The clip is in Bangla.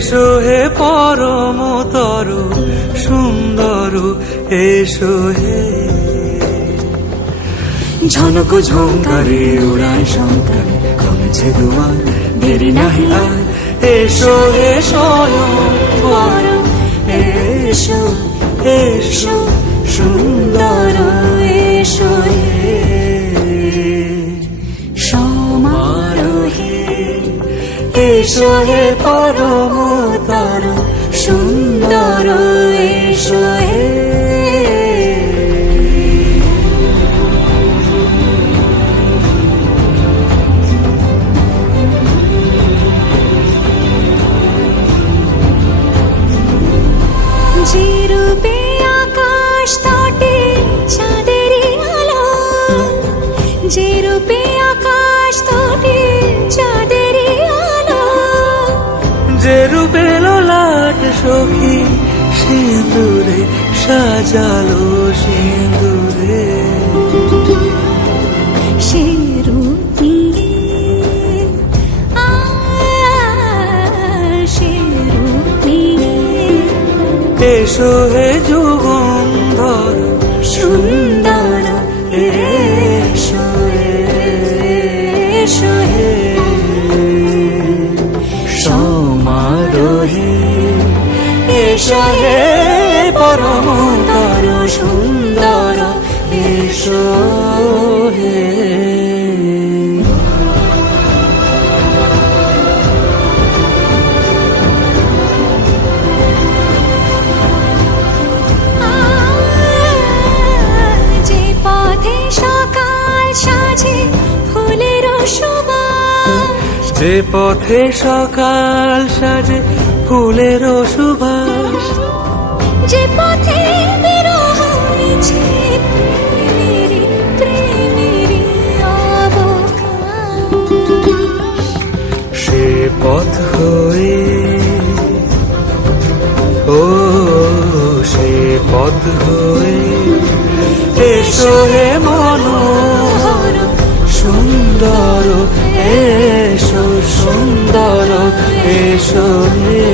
এসো হে পরমতর সুন্দর, এসো হে। ঝনক ঝঙ্কারে উড়ায় শঙ্কারে কমেছে দুয়ার, দেরি নাহি আর। এসো হে স্বয়ংবর, এসো এসো সুন্দর, এসো হে সমারোহে। এসো হে পরমতর সুন্দর, এসো হে। যে রূপে আকাশ তটে চাঁদেরই আলো, যে রূপে আকাশ তটে চাঁদেরই আলো, যে রূপে ললাট সখী সিঁদুরে সাজালো সিঁদুরে। সে রূপ নিয়ে সে রূপ নিয়ে এসো হে যুগন্ধর সুন্দর, এসো এসো হে সমারোহে। এসো হে পরমতর সুন্দর, এসো হে। যে পথে সকাল সাজে ফুলের সুবাস, যে পথে সকাল সাজে ফুলের সুবাস, যে পথে বিরহ মিছে প্রেমেরই প্রেমেরই অবকাশ, সে পথ হয়ে ও সে পথ হয়ে। এসো হে মনোহর সুন্দর, এসো সুন্দর, এসো হে।